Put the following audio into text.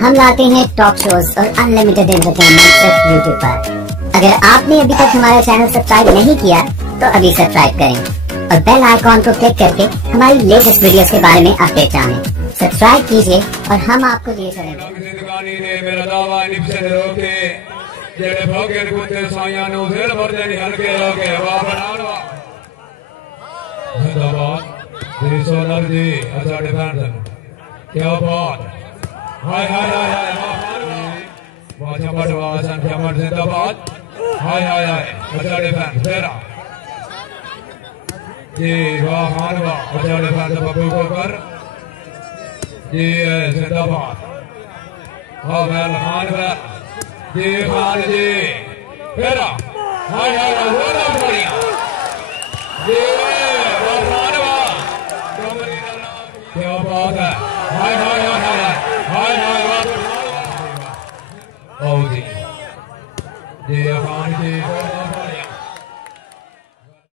हम लाते हैं talk shows और अनलिमिटेड एंटरटेनमेंट सिर्फ यूट्यूब पर। अगर आपने अभी तक हमारा चैनल सब्सक्राइब नहीं किया तो अभी सब्सक्राइब करें और बेल आइकॉन को क्लिक करके हमारी लेटेस्ट वीडियोस के बारे में अपडेट जानें। सब्सक्राइब कीजिए और हम आपको लिए चलेंगे। क्या बात, हाय हाय हाय हाय वाह जिंदाबाद, हाय हाय हाय अच्छा डिफेंस तेरा जी, वाह खान वाह अच्छा डिफेंस बब्बू को कर जी, जिंदाबाद, हाँ वेल खान वेल जी, खान जी तेरा हाय हाय हाय बहुत बढ़िया जी, वाह खान वाह क्या बात है, हाय हाय हाय हाय हाय हाय वाह जी जी खान जी